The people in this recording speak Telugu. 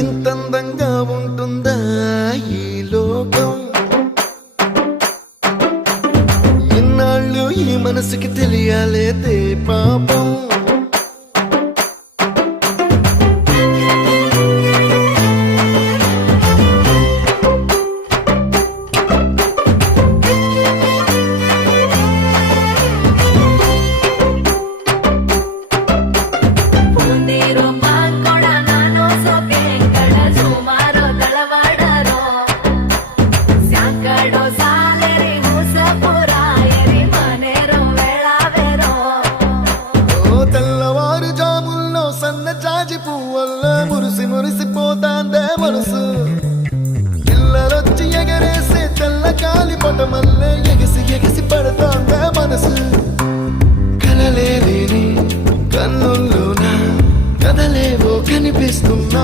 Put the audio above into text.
ఇంతందంగా ఉంటుందా ఈ లోకం? ఇన్నాళ్ళు ఈ మనసుకి తెలియాలేదే పాపం. జాజి పువ్వల్ల మురిసి మురిసిపోతాందే మనసు. పిల్లలొచ్చి ఎగరేసే తెల్ల కాలి పటమల్లే ఎగిసి ఎగిసి పడతాందే మనసు. కలలే లేని కన్నుల్లోన కదలేవో కనిపిస్తున్నా